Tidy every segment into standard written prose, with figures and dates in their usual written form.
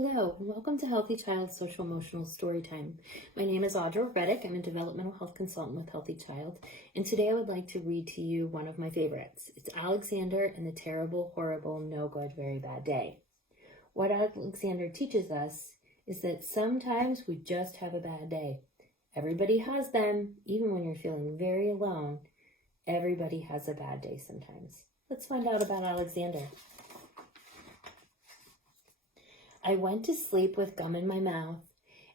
Hello, and welcome to Healthy Child Social Emotional Storytime. My name is Audra Reddick. I'm a developmental health consultant with Healthy Child, and today I would like to read to you one of my favorites. It's Alexander and the Terrible, Horrible, No Good, Very Bad Day. What Alexander teaches us is that sometimes we just have a bad day. Everybody has them, even when you're feeling very alone. Everybody has a bad day sometimes. Let's find out about Alexander. I went to sleep with gum in my mouth,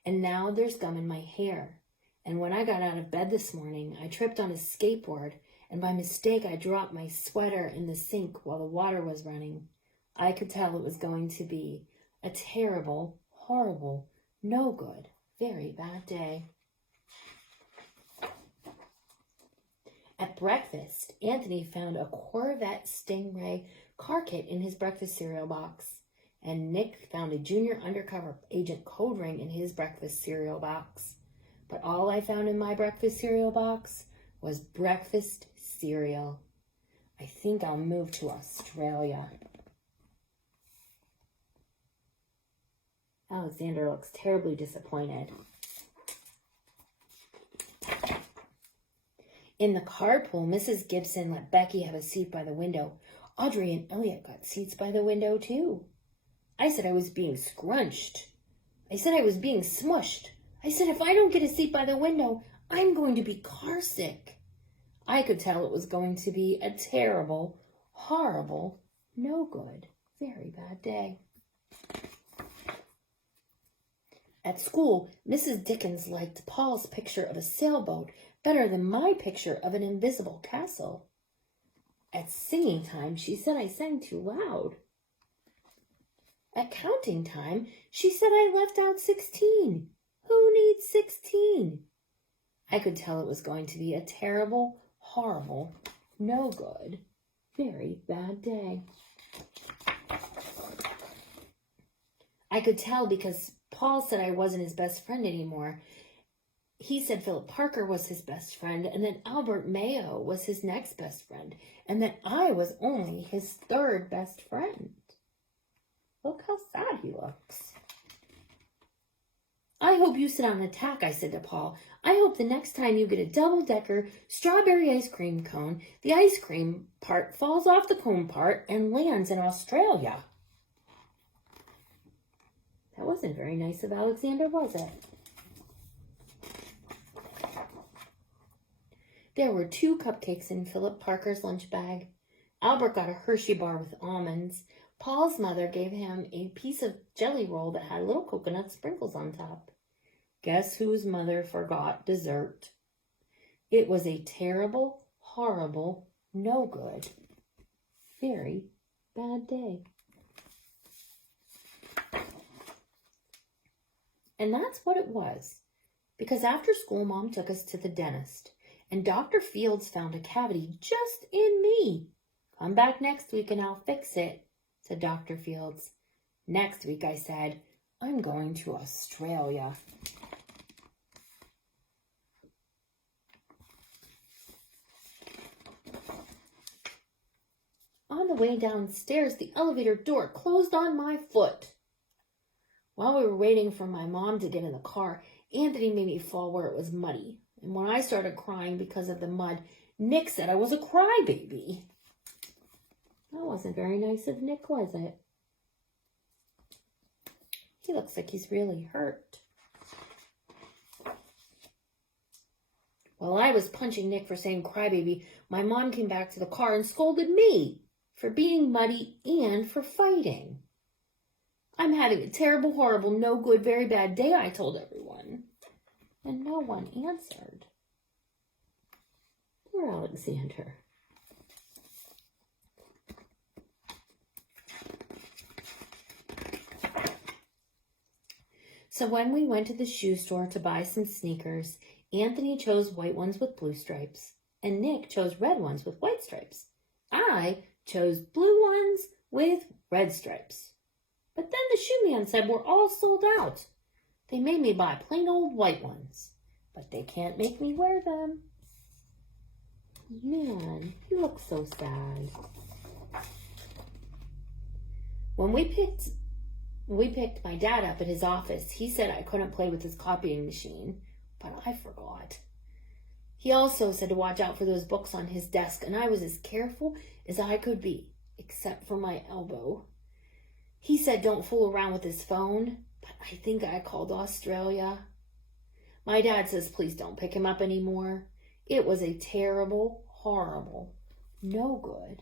and now there's gum in my hair. And when I got out of bed this morning, I tripped on a skateboard, and by mistake I dropped my sweater in the sink while the water was running. I could tell it was going to be a terrible, horrible, no good, very bad day. At breakfast, Anthony found a Corvette Stingray car kit in his breakfast cereal box. And Nick found a junior undercover agent code ring in his breakfast cereal box. But all I found in my breakfast cereal box was breakfast cereal. I think I'll move to Australia. Alexander looks terribly disappointed. In the carpool, Mrs. Gibson let Becky have a seat by the window. Audrey and Elliot got seats by the window too. I said I was being scrunched. I said I was being smushed. I said if I don't get a seat by the window, I'm going to be car sick. I could tell it was going to be a terrible, horrible, no good, very bad day. At school, Mrs. Dickens liked Paul's picture of a sailboat better than my picture of an invisible castle. At singing time, she said I sang too loud. At counting time, she said I left out 16. Who needs 16? I could tell it was going to be a terrible, horrible, no good, very bad day. I could tell because Paul said I wasn't his best friend anymore. He said Philip Parker was his best friend, and that Albert Mayo was his next best friend, and that I was only his third best friend. Look how sad he looks. I hope you sit on a tack, I said to Paul. I hope the next time you get a double-decker strawberry ice cream cone, the ice cream part falls off the cone part and lands in Australia. That wasn't very nice of Alexander, was it? There were 2 cupcakes in Philip Parker's lunch bag. Albert got a Hershey bar with almonds. Paul's mother gave him a piece of jelly roll that had little coconut sprinkles on top. Guess whose mother forgot dessert? It was a terrible, horrible, no good, very bad day. And that's what it was, because after school, Mom took us to the dentist, and Dr. Fields found a cavity just in me. Come back next week and I'll fix it, said Dr. Fields. Next week, I said, I'm going to Australia. On the way downstairs, the elevator door closed on my foot. While we were waiting for my mom to get in the car, Anthony made me fall where it was muddy. And when I started crying because of the mud, Nick said I was a crybaby. That wasn't very nice of Nick, was it? He looks like he's really hurt. While I was punching Nick for saying crybaby, my mom came back to the car and scolded me for being muddy and for fighting. I'm having a terrible, horrible, no good, very bad day, I told everyone. And no one answered. Poor Alexander. So when we went to the shoe store to buy some sneakers, Anthony chose white ones with blue stripes, and Nick chose red ones with white stripes. I chose blue ones with red stripes. But then the shoe man said we're all sold out. They made me buy plain old white ones, but they can't make me wear them. Man, he looks so sad. When we picked We picked my dad up at his office. He said I couldn't play with his copying machine, but I forgot. He also said to watch out for those books on his desk, and I was as careful as I could be, except for my elbow. He said don't fool around with his phone, but I think I called Australia. My dad says please don't pick him up anymore. It was a terrible, horrible, no good,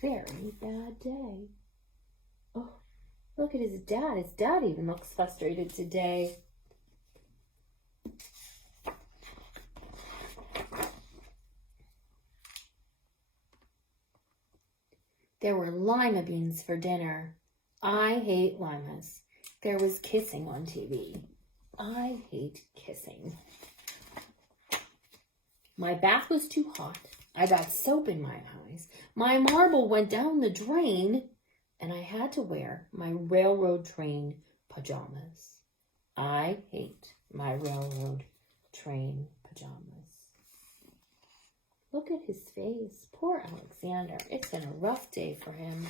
very bad day. Oh, look at his dad. His dad even looks frustrated today. There were lima beans for dinner. I hate limas. There was kissing on TV. I hate kissing. My bath was too hot. I got soap in my eyes. My marble went down the drain, and I had to wear my railroad train pajamas. I hate my railroad train pajamas. Look at his face. Poor Alexander. It's been a rough day for him.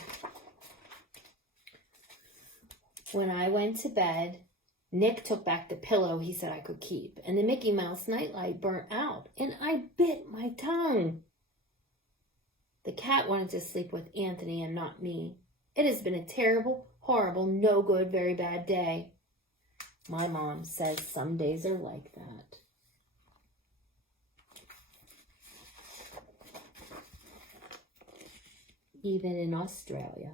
When I went to bed, Nick took back the pillow he said I could keep, and the Mickey Mouse nightlight burnt out, and I bit my tongue. The cat wanted to sleep with Anthony and not me. It has been a terrible, horrible, no good, very bad day. My mom says some days are like that. Even in Australia.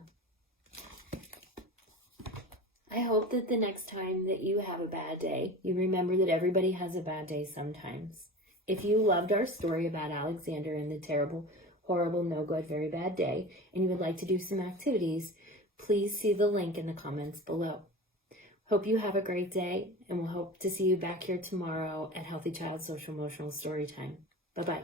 I hope that the next time that you have a bad day, you remember that everybody has a bad day sometimes. If you loved our story about Alexander and the terrible, horrible, no good, very bad day, and you would like to do some activities, please see the link in the comments below. Hope you have a great day, and we'll hope to see you back here tomorrow at Healthy Child Social Emotional Storytime. Bye-bye.